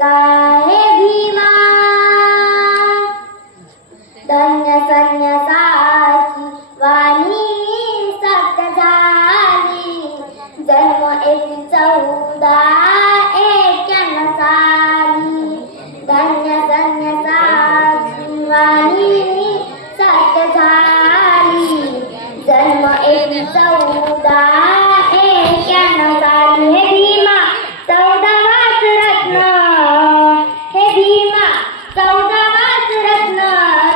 का हे भीमा, धन्य संन्यासाची वाणी सत्य झाली, जन्म 1491 साली, धन्य संन्यासाची वाणी सत्य झाली, जन्म 1491 साली. हे भीमा 14वाच रत्न, हे भीमा 14वाच रत्न,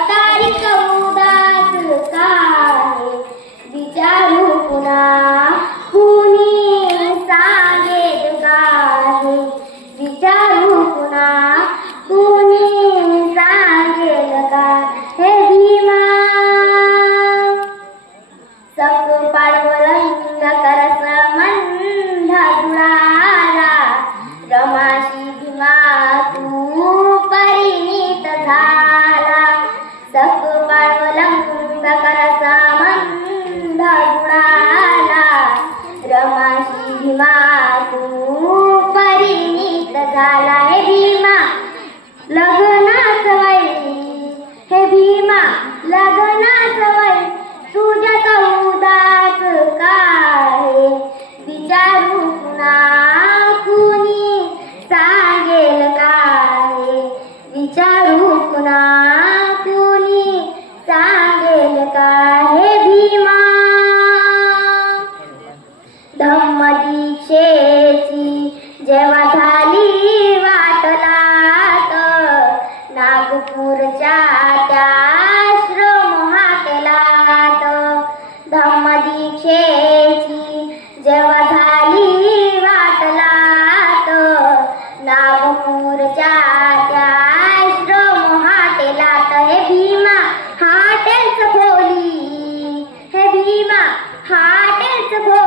तारीख 14च काय विचारू पुन्हा कुणी सांगेल काय, विचारू पुन्हा कुणी सांगेल काय. हे भीमा सकपाळवलंग करस मंध जुळाला, रमाशी भीमा तू परिणीत झाला, सकपाळवलंग करस मंध जुळाला, रमाशी भीमा तू परिणीत झाला. हे भीमा लग्नाच वय, हे भीमा लग्नाच वय, तुझ्या 14च काय विचारू पुन्हा कुणी सांगेल काय, विचारू पुन्हा कुणी सांगेल काय. हे भीमा धम्मदीक्षेची जेव्हा झाली वाटलात, नागपूरच्या त्या आश्रमहातेलात, धम्मदीक्षेची जेव्हा झाली वाटलात, नागपूरच्या त्या आश्रमहातेलात. हे भीमा हॉटेल्स खोली, हे भीमा हॉटेल्स खोली,